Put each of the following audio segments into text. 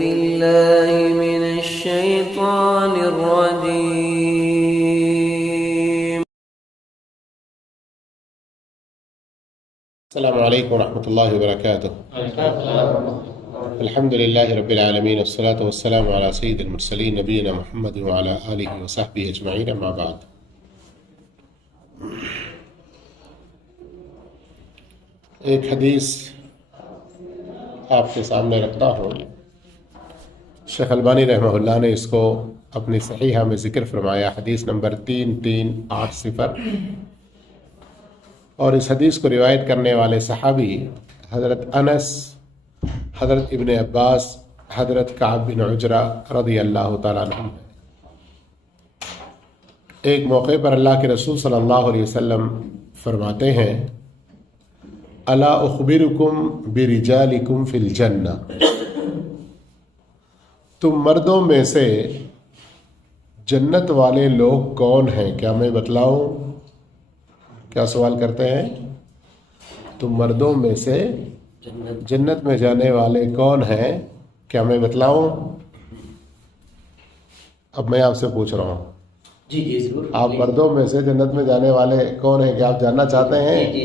بالله من الشيطان الرجيم. السلام عليكم ورحمة الله وبركاته. الحمد لله رب العالمين والصلاة والسلام على سيد المرسلين نبينا محمد وعلى آله وصحبه أجمعين أما بعد. ایک حدیث آپ کے سامنے رکھتا ہوں. شیخ البانی رحمہ اللہ نے اس کو اپنی صحیحہ میں ذکر فرمایا، حدیث نمبر 3380. اور اس حدیث کو روایت کرنے والے صحابی حضرت انس، حضرت ابن عباس، حضرت کعب بن عجرہ رضی اللہ تعالیٰ عنہ. ایک موقع پر اللہ کے رسول صلی اللہ علیہ وسلم فرماتے ہیں، الا اخبرکم برجالکم فی الجنہ، تم مردوں میں سے جنت والے لوگ کون ہیں، کیا میں بتلاؤں؟ کیا سوال کرتے ہیں؟ تم مردوں میں سے جنت میں جانے والے کون ہیں، کیا میں بتلاؤں؟ اب میں آپ سے پوچھ رہا ہوں، جی ضرور. آپ مردوں میں سے جنت میں جانے والے کون ہیں، کیا آپ جاننا چاہتے ہیں؟ جی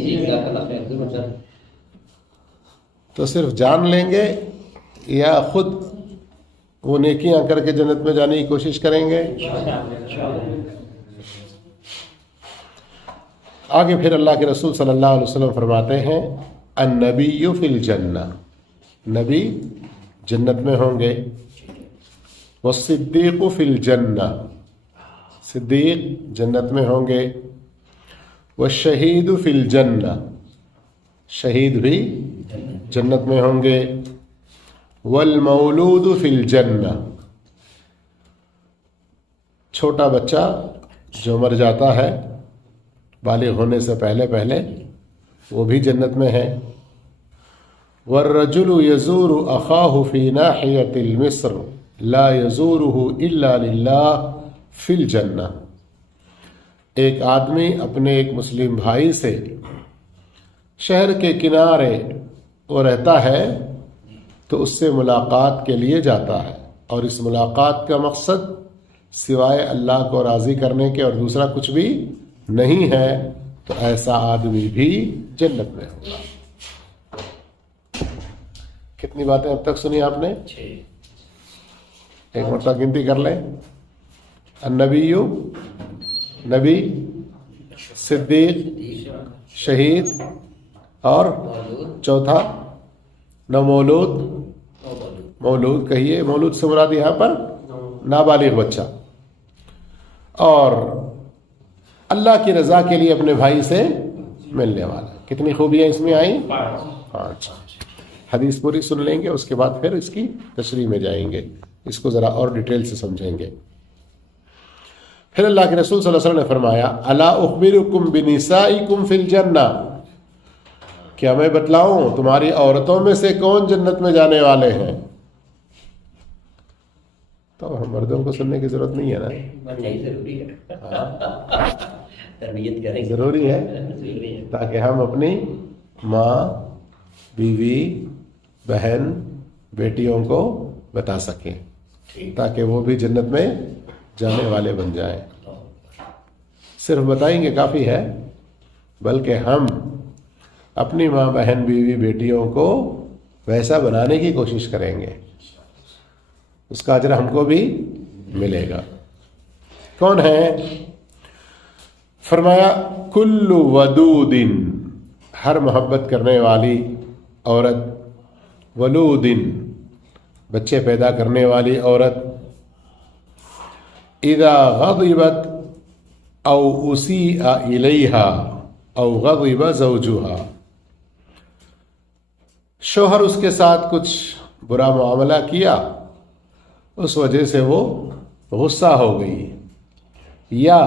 تو صرف جان لیں گے یا خود وہ نیکیاں کر کے جنت میں جانے کی کوشش کریں گے؟ آگے پھر اللہ کے رسول صلی اللہ علیہ وسلم فرماتے ہیں، النبی فی الجنہ، نبی جنت میں ہوں گے، والصدیق فی الجنہ، صدیق جنت میں ہوں گے، والشہید فی الجنہ، شہید بھی جنت میں ہوں گے، والمولود فی الجنہ، چھوٹا بچہ جو مر جاتا ہے بالغ ہونے سے پہلے وہ بھی جنت میں ہے، والرجل یزور اخاہ فی ناحیۃ المصر لا یزورہ الا للہ فی الجنہ، ایک آدمی اپنے ایک مسلم بھائی سے شہر کے کنارے وہ رہتا ہے تو اس سے ملاقات کے لیے جاتا ہے، اور اس ملاقات کا مقصد سوائے اللہ کو راضی کرنے کے اور دوسرا کچھ بھی نہیں ہے، تو ایسا آدمی بھی جنت میں ہوگا. کتنی باتیں اب تک سنی آپ نے؟ ایک مرتبہ گنتی کر لیں. النبی، نبی، صدیق، شہید، اور چوتھا مولود. مولود کہیے، مولود سے مراد یہاں پر نابالغ بچہ، اور اللہ کی رضا کے لیے اپنے بھائی سے ملنے والا. کتنی خوبیاں اس میں آئیں؟ 5. حدیث پوری سن لیں گے، اس کے بعد پھر اس کی تشریح میں جائیں گے، اس کو ذرا اور ڈیٹیل سے سمجھیں گے. پھر اللہ کے رسول صلی اللہ علیہ وسلم نے فرمایا، الا اخبرکم بنسائکم فی الجنہ، کیا میں بتلاؤں تمہاری عورتوں میں سے کون جنت میں جانے والے ہیں؟ تو ہم مردوں کو سننے کی ضرورت نہیں ہے نا؟ ضروری ہے تاکہ ہم اپنی ماں، بیوی، بہن، بیٹیوں کو بتا سکیں، تاکہ وہ بھی جنت میں جانے والے بن جائیں. صرف بتائیں گے کافی ہے، بلکہ ہم اپنی ماں، بہن، بیوی، بیٹیوں کو ویسا بنانے کی کوشش کریں گے، اس کا اجر ہم کو بھی ملے گا. کون ہے؟ فرمایا، کل ودود، ہر محبت کرنے والی عورت، ولود، بچے پیدا کرنے والی عورت، اذا غضبت او اسیء الیہا او غضب زوجها، شوہر اس کے ساتھ کچھ برا معاملہ کیا، اس وجہ سے وہ غصہ ہو گئی، یا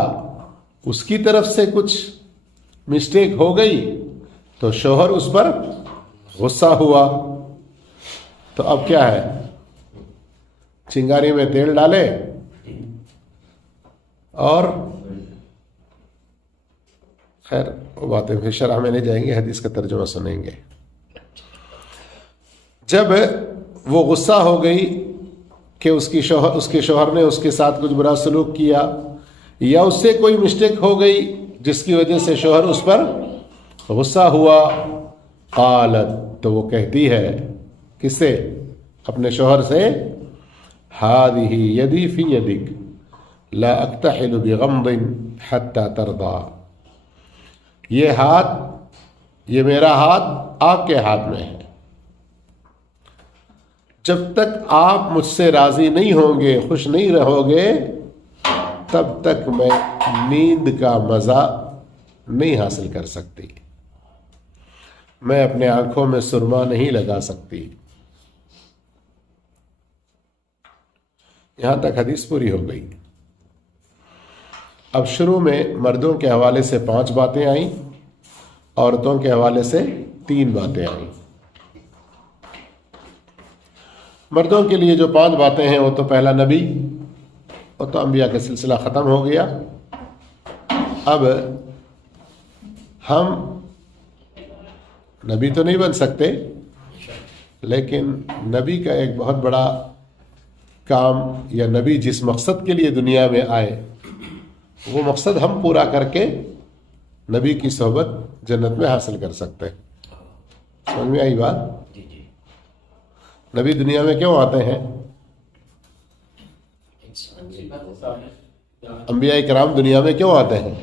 اس کی طرف سے کچھ مسٹیک ہو گئی تو شوہر اس پر غصہ ہوا، تو اب کیا ہے؟ چنگاری میں تیل ڈالے اور خیر وہ باتیں پھر شرح میں نہیں جائیں گے، حدیث کا ترجمہ سنیں گے. جب وہ غصہ ہو گئی کہ اس کے شوہر نے اس کے ساتھ کچھ برا سلوک کیا، یا اس سے کوئی مسٹیک ہو گئی جس کی وجہ سے شوہر اس پر غصہ ہوا، قالت، تو وہ کہتی ہے کس سے؟ اپنے شوہر سے، هذه يدي في يدك لا اكتحل بغمض حتى ترضى، یہ ہاتھ، یہ میرا ہاتھ آپ کے ہاتھ میں ہے، جب تک آپ مجھ سے راضی نہیں ہوں گے، خوش نہیں رہو گے، تب تک میں نیند کا مزہ نہیں حاصل کر سکتی، میں اپنے آنکھوں میں سرما نہیں لگا سکتی۔ یہاں تک حدیث پوری ہو گئی۔ اب شروع میں مردوں کے حوالے سے 5 باتیں آئیں، عورتوں کے حوالے سے 3 باتیں آئیں۔ مردوں کے لیے جو 5 باتیں ہیں، وہ تو پہلا نبی، وہ تو انبیاء کا سلسلہ ختم ہو گیا۔ اب ہم نبی تو نہیں بن سکتے، لیکن نبی کا ایک بہت بڑا کام، یا نبی جس مقصد کے لیے دنیا میں آئے، وہ مقصد ہم پورا کر کے نبی کی صحبت جنت میں حاصل کر سکتے ہیں۔ سمجھ میں آئی بات؟ نبی دنیا میں کیوں آتے ہیں؟ انبیاء کرام دنیا میں کیوں آتے ہیں؟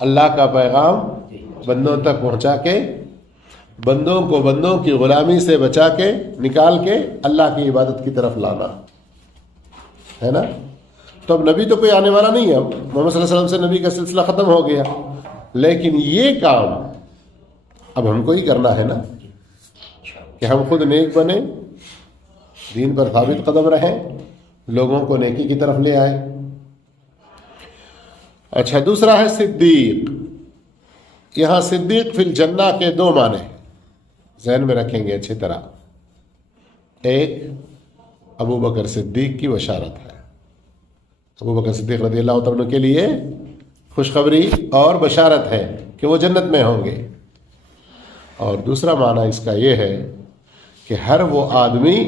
اللہ کا پیغام بندوں تک پہنچا کے، بندوں کو بندوں کی غلامی سے بچا کے، نکال کے اللہ کی عبادت کی طرف لانا ہے نا۔ تو اب نبی تو کوئی آنے والا نہیں ہے، محمد صلی اللہ علیہ وسلم سے نبی کا سلسلہ ختم ہو گیا، لیکن یہ کام اب ہم کو ہی کرنا ہے نا، کہ ہم خود نیک بنے، دین پر ثابت قدم رہیں، لوگوں کو نیکی کی طرف لے آئے۔ اچھا، دوسرا ہے صدیق۔ یہاں صدیق فی الجنہ کے 2 معنی ذہن میں رکھیں گے اچھی طرح۔ ایک، ابو بکر صدیق کی بشارت ہے، ابو بکر صدیق رضی اللہ عنہ کے لیے خوشخبری اور بشارت ہے کہ وہ جنت میں ہوں گے۔ اور دوسرا معنی اس کا یہ ہے کہ ہر وہ آدمی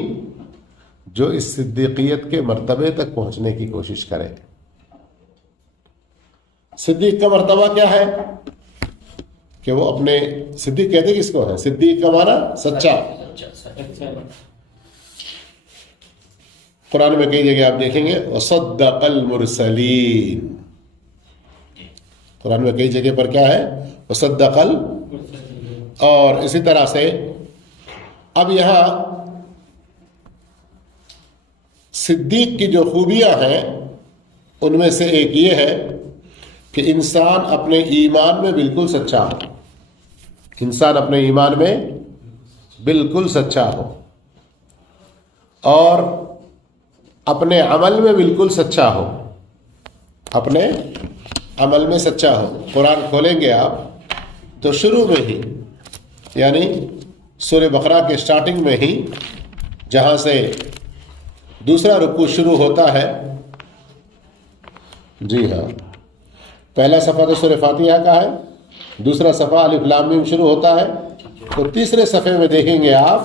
جو اس صدیقیت کے مرتبے تک پہنچنے کی کوشش کرے۔ صدیق کا مرتبہ کیا ہے؟ کہ وہ اپنے، صدیق کہتے کس کو ہے؟ صدیق کا معنی سچا۔ قرآن میں کئی جگہ آپ دیکھیں گے وصدق المرسلین، قرآن میں کئی جگہ پر کیا ہے؟ وصدق اور اسی طرح سے اب یہاں صدیق کی جو خوبیاں ہیں ان میں سے ایک یہ ہے کہ انسان اپنے ایمان میں بالکل سچا ہو، انسان اپنے ایمان میں بالکل سچا ہو، اور اپنے عمل میں بالکل سچا ہو، اپنے عمل میں سچا ہو۔ قرآن کھولیں گے آپ تو شروع میں ہی، یعنی سورہ بقرہ کے سٹارٹنگ میں ہی، جہاں سے دوسرا رکوع شروع ہوتا ہے، جی ہاں، پہلا صفحہ تو سورہ فاتحہ کا ہے، دوسرا صفحہ الف لام میم شروع ہوتا ہے، تو تیسرے صفحے میں دیکھیں گے آپ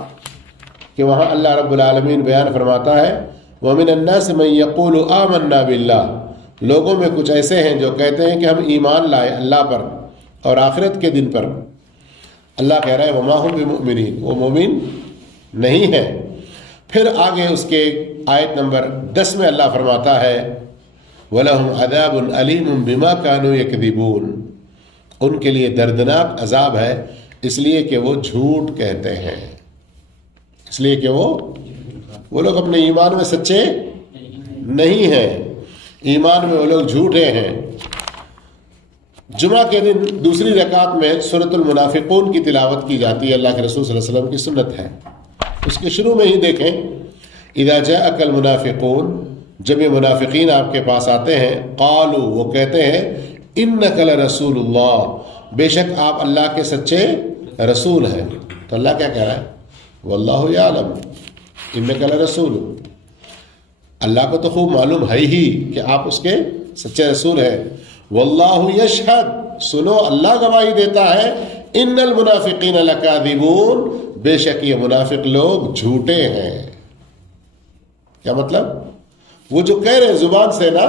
کہ وہاں اللہ رب العالمین بیان فرماتا ہے وَمِنَ النَّاسِ مَن يَقُولُ آمَنَّا بِاللَّهِ، لوگوں میں کچھ ایسے ہیں جو کہتے ہیں کہ ہم ایمان لائے اللہ پر اور آخرت کے دن پر۔ اللہ کہہ رہا ہے وَمَا هُم بِمُؤْمِنِينَ، وہ مومن نہیں ہے۔ پھر آگے اس کے آیت نمبر 10 میں اللہ فرماتا ہے وَلَهُمْ عَذَابٌ عَلِيمٌ بِمَا كَانُوا يَكْذِبُونَ، ان کے لیے دردناک عذاب ہے اس لیے کہ وہ جھوٹ کہتے ہیں، اس لیے کہ وہ لوگ اپنے ایمان میں سچے نہیں ہیں، ایمان میں وہ لوگ جھوٹے ہیں۔ جمعہ کے دن دوسری رکعت میں سورۃ المنافقون کی تلاوت کی جاتی ہے، اللہ کے رسول صلی اللہ علیہ وسلم کی سنت ہے۔ اس کے شروع میں ہی دیکھیں اذا جاءک المنافقون، جب یہ منافقین آپ کے پاس آتے ہیں، قالوا، وہ کہتے ہیں انک لرسول اللہ، بے شک آپ اللہ کے سچے رسول ہیں۔ تو اللہ کیا کہہ رہا ہے واللہ یعلم انک لرسول، اللہ کو تو خوب معلوم ہے ہی کہ آپ اس کے سچے رسول ہیں۔ واللہ یشہد، سنو اللہ گواہی دیتا ہے ان المنافقین لکاذبون، بے شک یہ منافق لوگ جھوٹے ہیں. کیا مطلب؟ وہ جو کہہ رہے زبان سے نا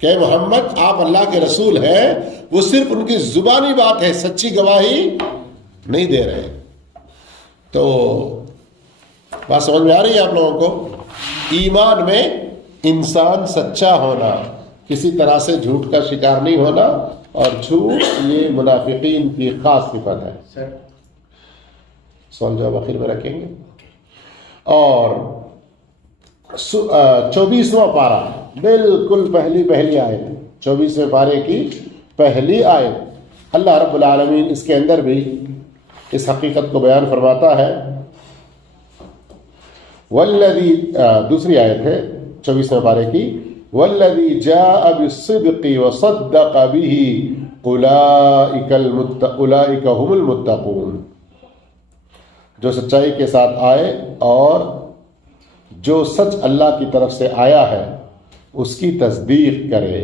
کہ محمد آپ اللہ کے رسول ہیں، وہ صرف ان کی زبانی بات ہے، سچی گواہی نہیں دے رہے. تو بات سمجھ میں آ رہی ہے آپ لوگوں کو؟ ایمان میں انسان سچا ہونا، کسی طرح سے جھوٹ کا شکار نہیں ہونا، اور جھوٹ یہ منافقین کی خاص صفت ہے. سوال جواب آخر میں رکھیں گے. اور 24واں پارہ، بالکل پہلی آیت، 24ویں پارے کی پہلی آیت، اللہ رب العالمین اس کے اندر بھی اس حقیقت کو بیان فرماتا ہے. والذی، دوسری آیت ہے 24ویں پارے کی، والذی جاء بالصدق وصدق به اولئک هم المتقون، جو سچائی کے ساتھ آئے اور جو سچ اللہ کی طرف سے آیا ہے اس کی تصدیق کرے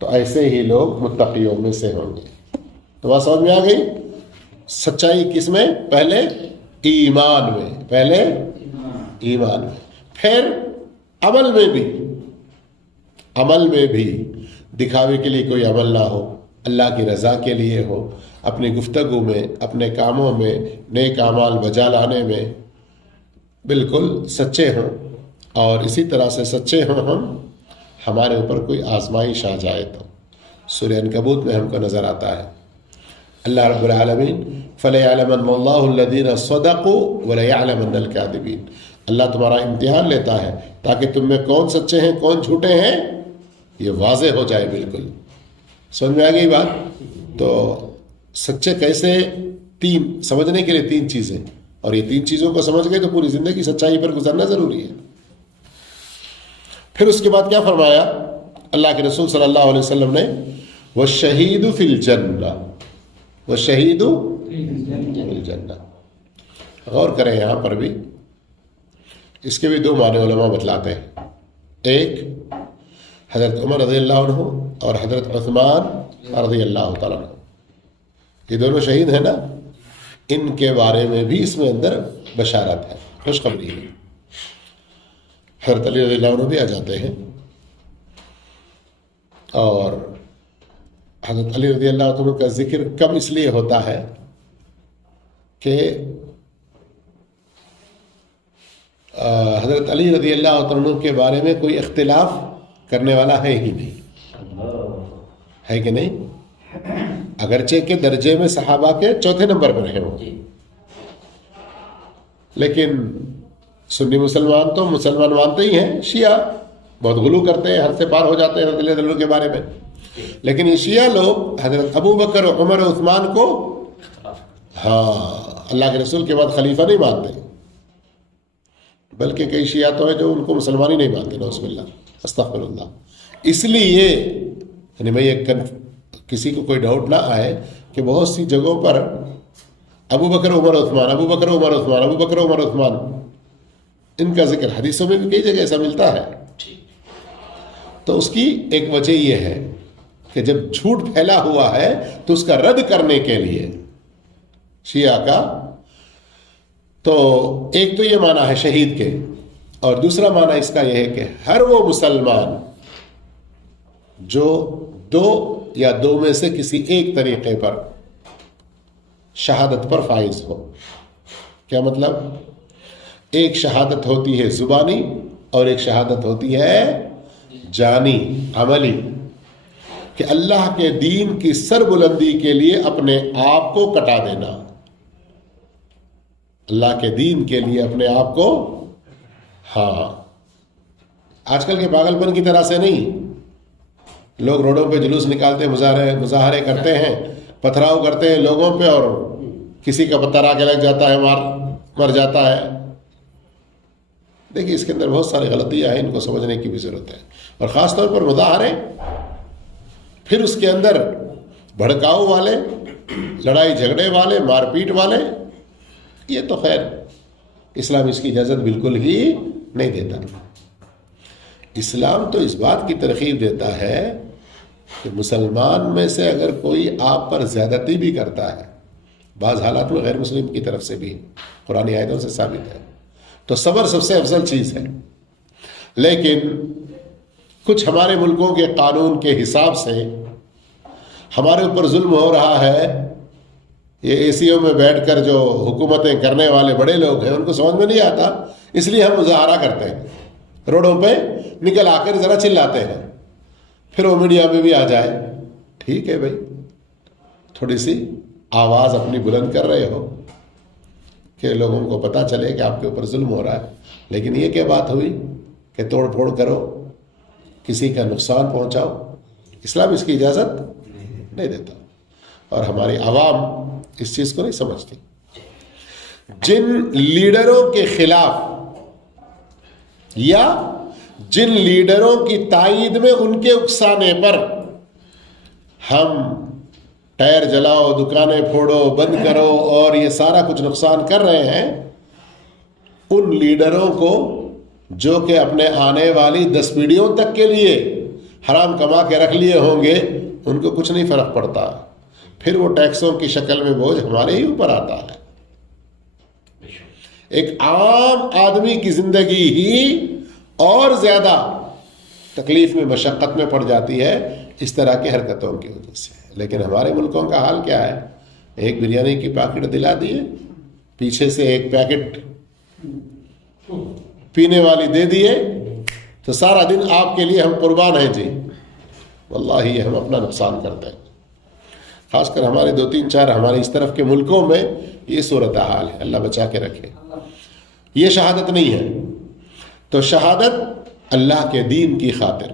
تو ایسے ہی لوگ متقیوں میں سے ہوں گے. تو بات سمجھ میں آ گئی؟ سچائی کس میں؟ پہلے ایمان میں، پہلے ایمان میں، پھر عمل میں بھی دکھاوے کے لیے کوئی عمل نہ ہو، اللہ کی رضا کے لیے ہو، اپنی گفتگو میں، اپنے کاموں میں، نیک اعمال بجا لانے میں بالکل سچے ہوں. اور اسی طرح سے سچے ہوں ہم، ہمارے اوپر کوئی آزمائش آ جائے تو سورہ عنکبوت میں ہم کو نظر آتا ہے اللہ رب العالمین فَلَيَعْلَمَنَّ اللَّهُ الَّذِينَ صَدَقُوا وَلَيَعْلَمَنَّ الْكَاذِبِينَ. اللہ تمہارا امتحان لیتا ہے تاکہ تم میں کون سچے ہیں کون جھوٹے ہیں یہ واضح ہو جائے. بالکل سمجھ میں آ گئی بات؟ تو سچے کیسے، سمجھنے کے لیے 3 چیزیں، اور یہ 3 چیزوں کو سمجھ گئے تو پوری زندگی سچائی پر گزرنا ضروری ہے. پھر اس کے بعد کیا فرمایا اللہ کے رسول صلی اللہ علیہ وسلم نے؟ وَالشَّهِيدُ فِي الْجَنَّةِ، وَالشَّهِيدُ فِي الْجَنَّةِ. غور کریں یہاں پر بھی، اس کے بھی 2 معنی علماء بتلاتے ہیں. ایک حضرت عمر رضی اللہ عنہ اور حضرت عثمان رضی اللہ تعالیٰ عنہ، یہ دونوں شہید ہیں نا، ان کے بارے میں بھی اس میں اندر بشارت ہے، خوشخبری ہے. حضرت علی رضی اللہ عنہ بھی آ جاتے ہیں، اور حضرت علی رضی اللہ عنہ کا ذکر کم اس لیے ہوتا ہے کہ حضرت علی رضی اللہ عنہ کے بارے میں کوئی اختلاف کرنے والا ہے ہی نہیں، ہے کہ نہیں؟ اگرچہ کہ درجے میں صحابہ کے 4تھے نمبر پر ہیں وہ، لیکن سنی مسلمان تو مسلمان مانتے ہی ہیں، شیعہ بہت غلو کرتے ہیں، حد سے پار ہو جاتے ہیں حضرت علی رضی اللہ عنہ کے بارے میں. لیکن یہ شیعہ لوگ حضرت ابو بکر عمر و عثمان کو اللہ کے رسول کے بعد خلیفہ نہیں مانتے، بلکہ کئی شیعہ تو ہیں جو ان کو مسلمان ہی نہیں مانتے، نعوذ باللہ، استغفر اللہ. اس لیے یعنی میں کسی کو کوئی ڈاؤٹ نہ آئے کہ بہت سی جگہوں پر ابو بکر عمر عثمان، ابو بکر عمر عثمان، ابو بکر عمر عثمان، ان کا ذکر حدیثوں میں بھی کئی جگہ ایسا ملتا ہے. تو اس کی ایک وجہ یہ ہے کہ جب جھوٹ پھیلا ہوا ہے تو اس کا رد کرنے کے لیے شیعہ کا، تو ایک تو یہ معنی ہے شہید کے، اور دوسرا معنی اس کا یہ ہے کہ ہر وہ مسلمان جو 2 یا 2 میں سے کسی ایک طریقے پر شہادت پر فائز ہو. کیا مطلب؟ ایک شہادت ہوتی ہے زبانی اور ایک شہادت ہوتی ہے جانی، عملی، کہ اللہ کے دین کی سر بلندی کے لیے اپنے آپ کو کٹا دینا، اللہ کے دین کے لیے اپنے آپ کو، آج کل کے پاگل پن کی طرح سے نہیں. لوگ روڈوں پہ جلوس نکالتے، مظاہرے کرتے ہیں، پتھراؤ کرتے ہیں لوگوں پہ، اور کسی کا پتھر آ کے لگ جاتا ہے، مر جاتا ہے. دیکھیے اس کے اندر بہت ساری غلطیاں ہیں، ان کو سمجھنے کی بھی ضرورت ہے. اور خاص طور پر مظاہرے، پھر اس کے اندر بھڑکاؤ والے، لڑائی جھگڑے والے، مار پیٹ والے، یہ تو خیر اسلام اس کی اجازت بالکل ہی نہیں دیتا. اسلام تو اس بات کی ترغیب دیتا ہے کہ مسلمان میں سے اگر کوئی آپ پر زیادتی بھی کرتا ہے بعض حالات میں غیر مسلم کی طرف سے بھی قرآن آیتوں سے ثابت ہے. تو صبر سب سے افضل چیز ہے. لیکن کچھ ہمارے ملکوں کے قانون کے حساب سے ہمارے اوپر ظلم ہو رہا ہے. یہ اے سی او میں بیٹھ کر جو حکومتیں کرنے والے بڑے لوگ ہیں ان کو سمجھ میں نہیں آتا، اس لیے ہم مظاہرہ کرتے ہیں، روڈوں پہ نکل آ کر ذرا چلاتے ہیں، پھر وہ میڈیا میں بھی آ جائے. ٹھیک ہے بھائی، تھوڑی سی آواز اپنی بلند کر رہے ہو کہ لوگوں کو پتہ چلے کہ آپ کے اوپر ظلم ہو رہا ہے. لیکن یہ کیا بات ہوئی کہ توڑ پھوڑ کرو، کسی کا نقصان پہنچاؤ؟ اسلام اس کی اجازت نہیں دیتا، اور ہماری عوام اس چیز کو نہیں سمجھتی. جن لیڈروں کے خلاف یا جن لیڈروں کی تائید میں ان کے اکسانے پر ہم ٹائر جلاؤ، دکانیں پھوڑو، بند کرو اور یہ سارا کچھ نقصان کر رہے ہیں، ان لیڈروں کو جو کہ اپنے آنے والی 10 پیڑھیوں تک کے لیے حرام کما کے رکھ لیے ہوں گے، ان کو کچھ نہیں فرق پڑتا. پھر وہ ٹیکسوں کی شکل میں بوجھ ہمارے ہی اوپر آتا ہے. ایک عام آدمی کی زندگی ہی اور زیادہ تکلیف میں، مشقت میں پڑ جاتی ہے اس طرح کی حرکتوں کی وجہ سے. لیکن ہمارے ملکوں کا حال کیا ہے؟ ایک بریانی کی پیکٹ دلا دیے، پیچھے سے ایک پیکٹ پینے والی دے دیے، تو سارا دن آپ کے لیے ہم قربان ہیں جی. واللہ یہ ہم اپنا نقصان کرتے ہیں. خاص کر ہمارے 2-3-4 ہمارے اس طرف کے ملکوں میں یہ صورتحال ہے. اللہ بچا کے رکھے. یہ شہادت نہیں ہے. تو شہادت اللہ کے دین کی خاطر.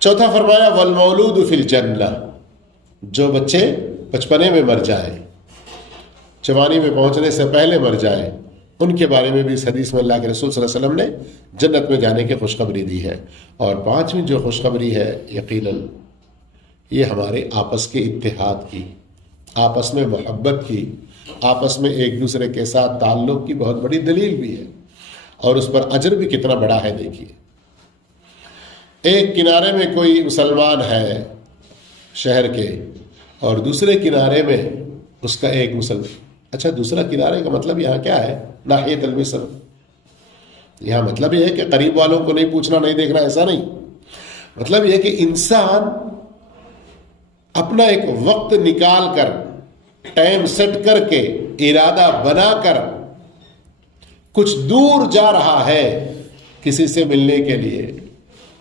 چوتھا فرمایا والمولود فی الجنہ، جو بچے بچپنے میں مر جائیں، جوانی میں پہنچنے سے پہلے مر جائیں، ان کے بارے میں بھی اس حدیث میں اللہ کے رسول صلی اللہ علیہ وسلم نے جنت میں جانے کی خوشخبری دی ہے. اور 5ویں جو خوشخبری ہے یقیناً یہ ہمارے آپس کے اتحاد کی، آپس میں محبت کی، آپس میں ایک دوسرے کے ساتھ تعلق کی بہت بڑی دلیل بھی ہے. اور اس پر اجر بھی کتنا بڑا ہے. دیکھیے، ایک کنارے میں کوئی مسلمان ہے شہر کے اور دوسرے کنارے میں اس کا ایک مسلمان. اچھا، دوسرا کنارے کا مطلب یہاں کیا ہے؟ ناحیت المصر. یہاں مطلب یہ ہے کہ قریب والوں کو نہیں پوچھنا، نہیں دیکھنا، ایسا نہیں. مطلب یہ کہ انسان اپنا ایک وقت نکال کر، ٹائم سیٹ کر کے، ارادہ بنا کر کچھ دور جا رہا ہے کسی سے ملنے کے لیے،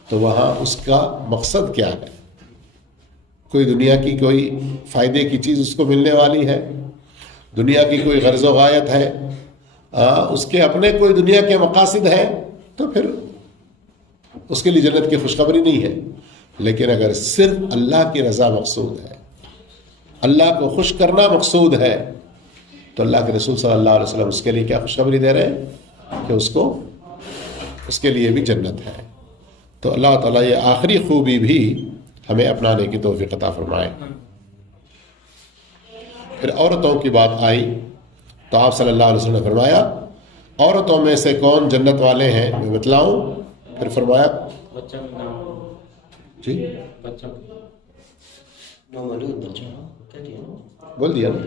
تو وہاں اس کا مقصد کیا ہے؟ کوئی دنیا کی کوئی فائدے کی چیز اس کو ملنے والی ہے؟ دنیا کی کوئی غرض و غایت ہے؟ اس کے اپنے کوئی دنیا کے مقاصد ہیں؟ تو پھر اس کے لیے جنت کی خوشخبری نہیں ہے. لیکن اگر صرف اللہ کی رضا مقصود ہے، اللہ کو خوش کرنا مقصود ہے، تو اللہ کے رسول صلی اللہ علیہ وسلم اس کے لیے کیا خوشخبری دے رہے ہیں کہ اس کے لیے بھی جنت ہے. تو اللہ تعالیٰ یہ آخری خوبی بھی ہمیں اپنانے کی توفیق عطا فرمائے. پھر عورتوں کی بات آئی تو آپ صلی اللہ علیہ وسلم نے فرمایا عورتوں میں سے کون جنت والے ہیں میں بتلاؤں؟ پھر فرمایا جی بول دیا نا.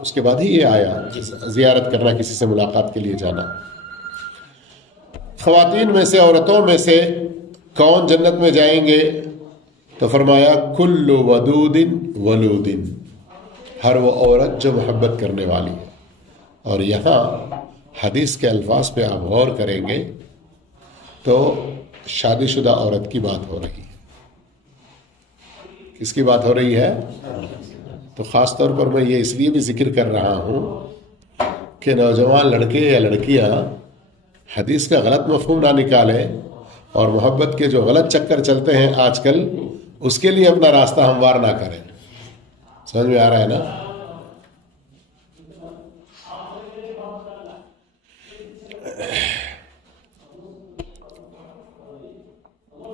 اس کے بعد ہی یہ آیا زیارت کرنا، کسی سے ملاقات کے لیے جانا. خواتین میں سے، عورتوں میں سے کون جنت میں جائیں گے؟ تو فرمایا کل ودود ولود، ہر وہ عورت جو محبت کرنے والی ہے. اور یہاں حدیث کے الفاظ پہ آپ غور کریں گے تو شادی شدہ عورت کی بات ہو رہی ہے. کس کی بات ہو رہی ہے؟ تو خاص طور پر میں یہ اس لیے بھی ذکر کر رہا ہوں کہ نوجوان لڑکے یا لڑکیاں حدیث کا غلط مفہوم نہ نکالیں اور محبت کے جو غلط چکر چلتے ہیں آج کل، اس کے لیے اپنا راستہ ہموار نہ کریں. سمجھ میں آ رہا ہے نا؟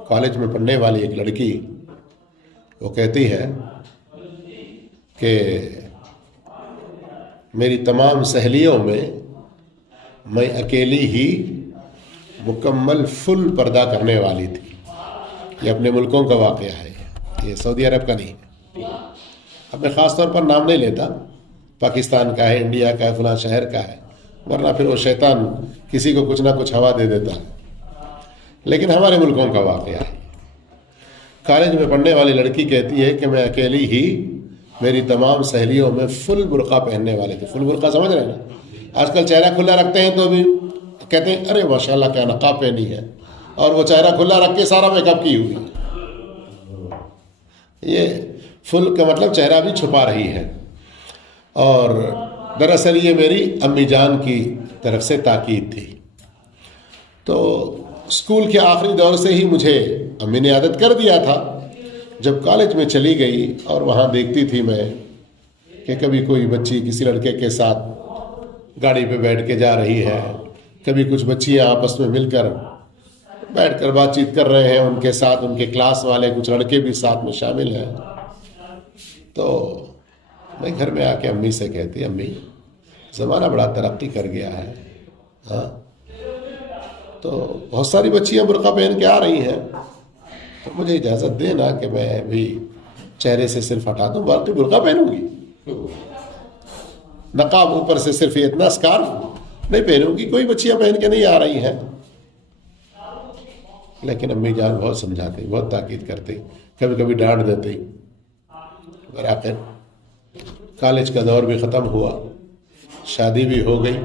کالج میں پڑھنے والی ایک لڑکی وہ کہتی ہے کہ میری تمام سہیلیوں میں اکیلی ہی مکمل فل پردہ کرنے والی تھی. یہ اپنے ملکوں کا واقعہ ہے. یہ سعودی عرب کا نہیں ہے. اب میں خاص طور پر نام نہیں لیتا، پاکستان کا ہے، انڈیا کا ہے، فلاں شہر کا ہے، ورنہ پھر وہ شیطان کسی کو کچھ نہ کچھ ہوا دے دیتا ہے. لیکن ہمارے ملکوں کا واقعہ ہے. کالج میں پڑھنے والی لڑکی کہتی ہے کہ میں اکیلی ہی، میری تمام سہیلیوں میں فل برقع پہننے والے تھے. فل برقع سمجھ رہے ہیں نا؟ آج کل چہرہ کھلا رکھتے ہیں تو بھی کہتے ہیں ارے ماشاء اللہ کیا نقاب پہنی ہے، اور وہ چہرہ کھلا رکھ کے سارا میک اپ کی ہوئی. یہ فل کا مطلب چہرہ بھی چھپا رہی ہے. اور دراصل یہ میری امی جان کی طرف سے تاکید تھی. تو اسکول کے آخری دور سے ہی مجھے امی نے عادت کر دیا تھا. جب کالج میں چلی گئی اور وہاں دیکھتی تھی میں کہ کبھی کوئی بچی کسی لڑکے کے ساتھ گاڑی پہ بیٹھ کے جا رہی ہے، کبھی کچھ بچیاں آپس میں مل کر بیٹھ کر بات چیت کر رہے ہیں، ان کے ساتھ ان کے کلاس والے کچھ لڑکے بھی ساتھ میں شامل ہیں. تو میں گھر میں آ کے امی سے کہتی، امی زمانہ بڑا ترقی کر گیا ہے، ہاں تو بہت ساری بچیاں برقع پہن کے آ رہی ہیں، تو مجھے اجازت دینا کہ میں بھی چہرے سے صرف ہٹا دوں، باقی برقع پہنوں گی، نقاب اوپر سے صرف اتنا اسکارف نہیں پہنوں گی. کوئی بچیاں پہن کے نہیں آ رہی ہیں. لیکن امی جان بہت سمجھاتی، بہت تاکید کرتی، کبھی کبھی ڈانٹ دیتی. آخر کالج کا دور بھی ختم ہوا، شادی بھی ہو گئی.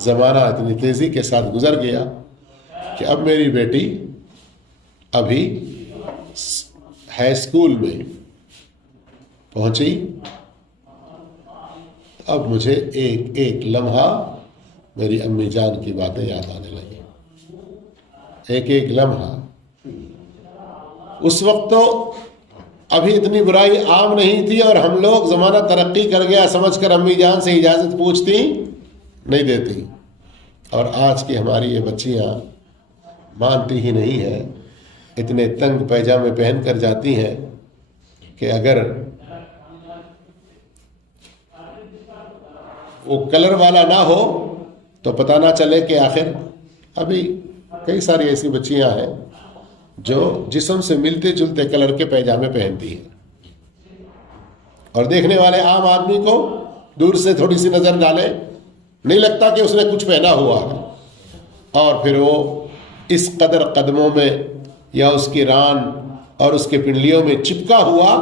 زمانہ اتنی تیزی کے ساتھ گزر گیا کہ اب میری بیٹی ابھی ہائی اسکول میں پہنچی. اب مجھے ایک ایک لمحہ میری امی جان کی باتیں یاد آنے لگی. ایک ایک لمحہ. اس وقت تو ابھی اتنی برائی عام نہیں تھی، اور ہم لوگ زمانہ ترقی کر گیا سمجھ کر امی جان سے اجازت پوچھتی نہیں دیتی. اور آج کی ہماری یہ بچیاں مانتی ہی نہیں ہیں، اتنے تنگ پیجامے پہن کر جاتی ہیں کہ اگر وہ کلر والا نہ ہو تو پتہ نہ چلے کہ آخر. ابھی کئی ساری ایسی بچیاں ہیں جو جسم سے ملتے جلتے کلر کے پیجامے پہنتی ہیں، اور دیکھنے والے عام آدمی کو دور سے تھوڑی سی نظر ڈالے نہیں لگتا کہ اس نے کچھ پہنا ہوا ہے. اور پھر وہ اس قدر قدموں میں یا اس کی ران اور اس کے پنڈلیوں میں چپکا ہوا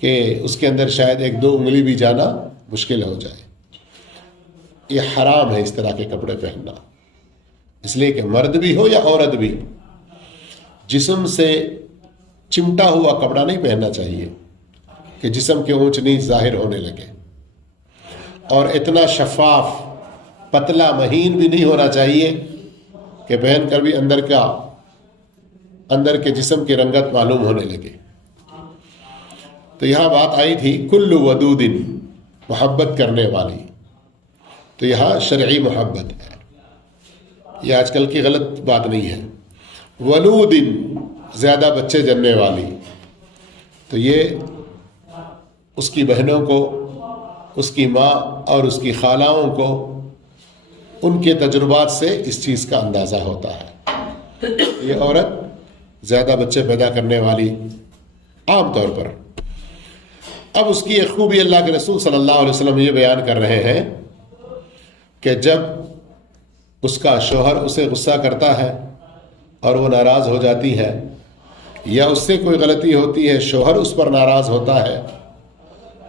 کہ اس کے اندر شاید ایک دو انگلی بھی جانا مشکل ہو جائے. یہ حرام ہے اس طرح کے کپڑے پہننا، اس لیے کہ مرد بھی ہو یا عورت بھی جسم سے چمٹا ہوا کپڑا نہیں پہننا چاہیے کہ جسم کے اونچ نیچ ظاہر ہونے لگے. اور اتنا شفاف پتلا مہین بھی نہیں ہونا چاہیے کہ پہن کر بھی اندر کے جسم کی رنگت معلوم ہونے لگے. تو یہاں بات آئی تھی کل ودود، محبت کرنے والی. تو یہاں شرعی محبت ہے، یہ آج کل کی غلط بات نہیں ہے. ولود، زیادہ بچے جننے والی. تو یہ اس کی بہنوں کو، اس کی ماں اور اس کی خالاؤں کو ان کے تجربات سے اس چیز کا اندازہ ہوتا ہے. یہ عورت زیادہ بچے پیدا کرنے والی عام طور پر. اب اس کی ایک خوبی اللہ کے رسول صلی اللہ علیہ وسلم یہ بیان کر رہے ہیں کہ جب اس کا شوہر اسے غصہ کرتا ہے اور وہ ناراض ہو جاتی ہے، یا اس سے کوئی غلطی ہوتی ہے، شوہر اس پر ناراض ہوتا ہے،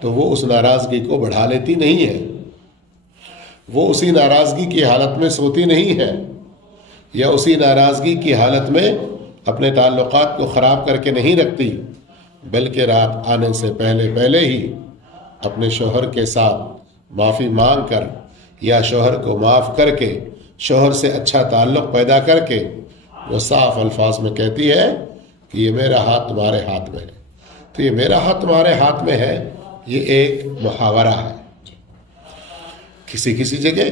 تو وہ اس ناراضگی کو بڑھا لیتی نہیں ہے، وہ اسی ناراضگی کی حالت میں سوتی نہیں ہے، یا اسی ناراضگی کی حالت میں اپنے تعلقات کو خراب کر کے نہیں رکھتی، بلکہ رات آنے سے پہلے ہی اپنے شوہر کے ساتھ معافی مانگ کر یا شوہر کو معاف کر کے شوہر سے اچھا تعلق پیدا کر کے وہ صاف الفاظ میں کہتی ہے کہ یہ میرا ہاتھ تمہارے ہاتھ میں ہے. تو یہ میرا ہاتھ تمہارے ہاتھ میں ہے، یہ ایک محاورہ ہے. کسی جگہ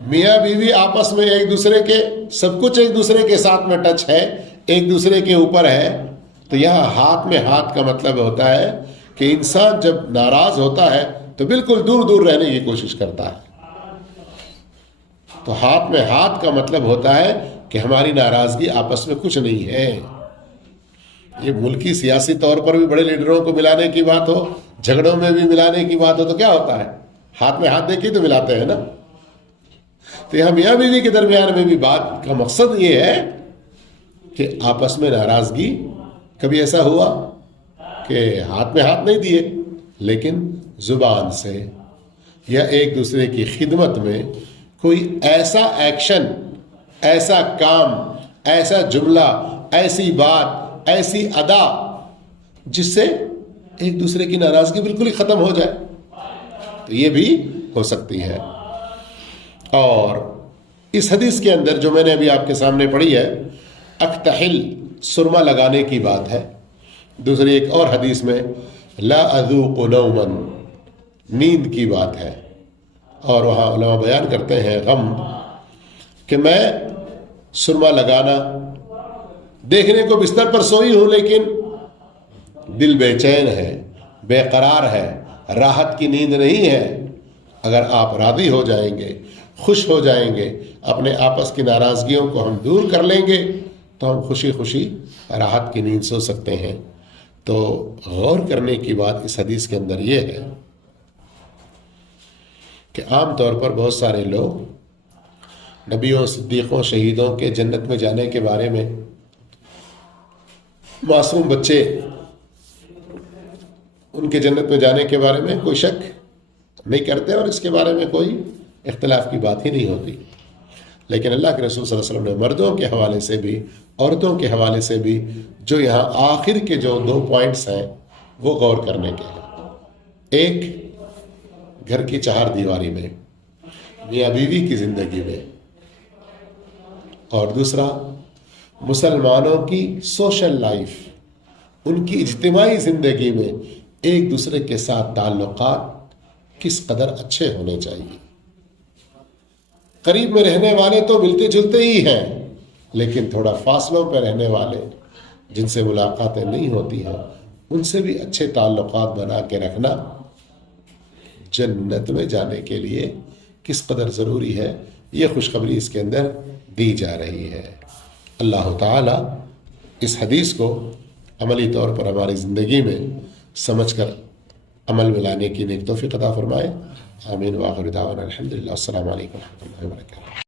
میاں بیوی آپس میں ایک دوسرے کے سب کچھ ایک دوسرے کے ساتھ میں ٹچ ہے، ایک دوسرے کے اوپر ہے. تو یہاں ہاتھ میں ہاتھ کا مطلب ہوتا ہے کہ انسان جب ناراض ہوتا ہے تو بالکل دور دور رہنے کی کوشش کرتا ہے. تو ہاتھ میں ہاتھ کا مطلب ہوتا ہے کہ ہماری ناراضگی آپس میں کچھ نہیں ہے. یہ ملکی سیاسی طور پر بھی بڑے لیڈروں کو ملانے کی بات ہو، جھگڑوں میں بھی ملانے کی بات ہو تو کیا ہوتا ہے؟ ہاتھ میں ہاتھ دے کے تو ملاتے ہیں نا. تو یہاں میاں بیوی کے درمیان میں بھی بات کا مقصد یہ ہے کہ آپس میں ناراضگی، کبھی ایسا ہوا کہ ہاتھ میں ہاتھ نہیں دیے لیکن زبان سے یا ایک دوسرے کی خدمت میں کوئی ایسا ایکشن، ایسا کام، ایسا جملہ، ایسی بات، ایسی ادا جس سے ایک دوسرے کی ناراضگی بالکل ہی ختم ہو جائے، تو یہ بھی ہو سکتی ہے. اور اس حدیث کے اندر جو میں نے ابھی آپ کے سامنے پڑھی ہے، اکتحل سرما لگانے کی بات ہے. دوسری ایک اور حدیث میں لا اذوق نوما، نیند کی بات ہے. اور وہاں علماء بیان کرتے ہیں غم، کہ میں سرما لگانا، دیکھنے کو بستر پر سوئی ہوں لیکن دل بے چین ہے، بے قرار ہے، راحت کی نیند نہیں ہے. اگر آپ راضی ہو جائیں گے، خوش ہو جائیں گے، اپنے آپس کی ناراضگیوں کو ہم دور کر لیں گے تو ہم خوشی خوشی راحت کی نیند سو سکتے ہیں. تو غور کرنے کی بات اس حدیث کے اندر یہ ہے کہ عام طور پر بہت سارے لوگ نبیوں، صدیقوں، شہیدوں کے جنت میں جانے کے بارے میں، معصوم بچے ان کے جنت میں جانے کے بارے میں کوئی شک نہیں کرتے اور اس کے بارے میں کوئی اختلاف کی بات ہی نہیں ہوتی. لیکن اللہ کے رسول صلی اللہ علیہ وسلم نے مردوں کے حوالے سے بھی، عورتوں کے حوالے سے بھی جو یہاں آخر کے جو 2 پوائنٹس ہیں وہ غور کرنے کے ہیں. ایک، گھر کی 4 دیواری میں، میاں بیوی کی زندگی میں، اور دوسرا مسلمانوں کی سوشل لائف، ان کی اجتماعی زندگی میں ایک دوسرے کے ساتھ تعلقات کس قدر اچھے ہونے چاہیے. قریب میں رہنے والے تو ملتے جلتے ہی ہیں، لیکن تھوڑا فاصلوں پہ رہنے والے جن سے ملاقاتیں نہیں ہوتی ہیں ان سے بھی اچھے تعلقات بنا کے رکھنا جنت میں جانے کے لیے کس قدر ضروری ہے، یہ خوشخبری اس کے اندر دی جا رہی ہے. اللہ تعالی اس حدیث کو عملی طور پر ہماری زندگی میں سمجھ کر عمل میں لانے کی نیک توفیق عطا فرمائے. آمین. وآخر دعوانا الحمدللہ. السلام علیکم ورحمۃ اللہ وبرکاتہ.